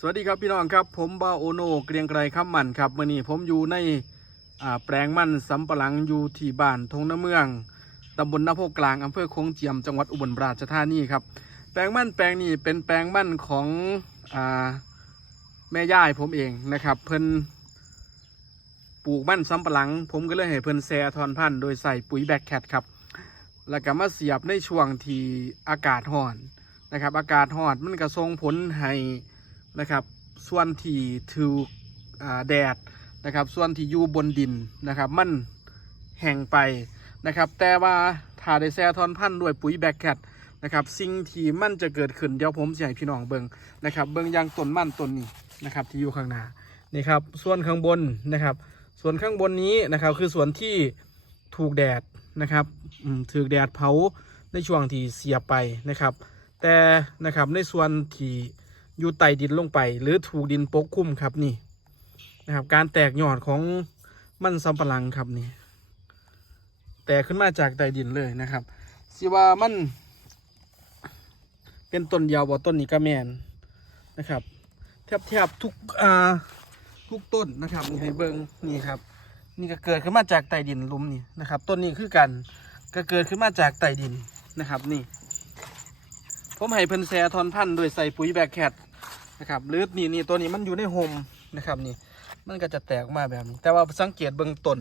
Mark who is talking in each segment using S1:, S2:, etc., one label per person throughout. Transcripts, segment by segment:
S1: สวัสดีครับพี่น้องครับผมบาโอโนเกรียงไกรคำมันครับมื่อนี้ผมอยู่ในแปลงมันสำปะหลังอยู่ที่บ้านทงน้ำเมืองตำบลนาโพกลางอำเภอโคงเจียมจังหวัดอุบลราชธานีครับแปลงมันแปลงนี้เป็นแปลงมันของอแม่ย่ายผมเองนะครับ เพิ่นปลูกมันสำปะหลัง ผมก็เลยให้เพิ่นแซ่ทอนพันธุ์โดยใส่ปุ๋ยแบคแคทครับแล้วก็มาเสียบในช่วงที่อากาศร้อนนะครับ อากาศร้อนมันก็ส่งผลให้ นะครับ ส่วนที่ถูกอ่าแดดนะครับ ส่วนที่อยู่บนดินนะครับ มันแห้งไปนะครับ แต่ว่าถ้าได้แซ่ทอนพันด้วยปุ๋ยแบคแคทนะครับ สิ่งที่มันจะเกิดขึ้นเดี๋ยวผมจะให้พี่น้องเบิงนะครับ เบิงยางต้นมันต้นนี้นะครับ ที่อยู่ข้างหน้านี่ครับ ส่วนข้างบนนะครับ ส่วนข้างบนนี้นะครับ คือส่วนที่ถูกแดดนะครับอืมถูกแดดเผาในช่วงที่เสียไปนะครับ แต่นะครับในส่วนที่ อยู่ใต้ดินลงไป หรือถูกดินปกคลุมครับนี่นะครับ การแตกยอดของมันสำปะหลังครับนี่ แตกขึ้นมาจากใต้ดินเลยนะครับสิว่ามัน เป็นต้นเดียวบ่ต้นนี้ก็แมนนะครับแทบแทบทุกอ่าทุกต้นนะครับนี่ให้เบิงนี่ครับ นี่ก็เกิดขึ้นมาจากใต้ดินลุมนี่นะครับ ต้นนี้คือกันก็เกิดขึ้นมาจากใต้ดินนะครับ นี่ ผมให้เพิ่นแซ่ทอนพันธุ์โดยใส่ปุ๋ยแบคแคท นะครับหรือนี่นี่ตัวนี้มันอยู่ในโฮมนะครับนี่มันก็จะแตกออกมาแบบนี้ แต่ว่าสังเกตเบื้องต้น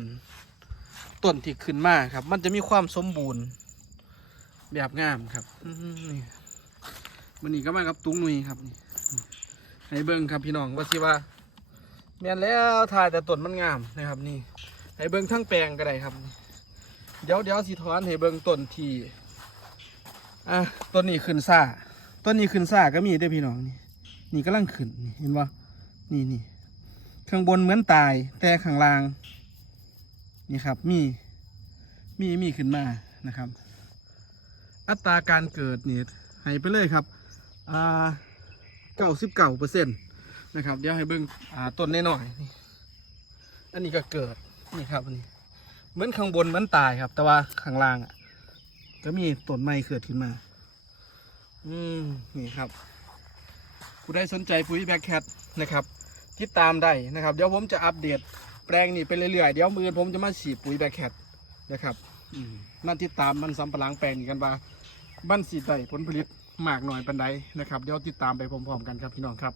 S1: ต้นที่ขึ้นมาครับ มันจะมีความสมบูรณ์แบบงามครับนี่มันนี่ก็มากับตุ้งนุยครับนี่ให้เบิ้งครับพี่น้องว่าสิว่าแม่นแล้วถ่ายแต่ต้นมันงามนะครับนี่ให้เบิ้งทั้งแปลงก็ได้ครับ เดี๋ยวเดี๋ยวสิถอนให้เบิ้งต้นที่อะต้นนี้ขึ้นซ่าต้นนี้ขึ้นซ่าก็มีด้อพี่น้องนี่ นี่กำลังขึ้นเห็นปะนี่นี่ข้างบนเหมือนตาย แต่ข้างล่าง นี่ครับ มี มีมีขึ้นมานะครับ อัตราการเกิดนี่ให้ไปเลยครับอ่าเก้าสิบเก้าเปอร์เซ็นต์นะครับ เดี๋ยวให้เบิ้งอ่าต้นน้อยๆนี่อันนี้ก็เกิดนี่ครับอันนี้เหมือนข้างบนเหมือนตายครับ แต่ว่าข้างล่างอะก็มีต้นไม้เกิดขึ้นมา อืมนี่ครับ ผู้ใดสนใจปุ๋ยแบคแคทนะครับติดตามได้นะครับ เดี๋ยวผมจะอัปเดตแปลงนี่ไปเรื่อยๆ เดี๋ยวมือผมจะมาฉีดปุ๋ยแบคแคทนะครับอมมาติดตามมันสำปะหลังแปลงกันว่าบ้านสีได้ผลผลิตมากหน่อยปันใดนะครับ เดี๋ยวติดตามไปพร้อมๆกันครับพี่น้องครับ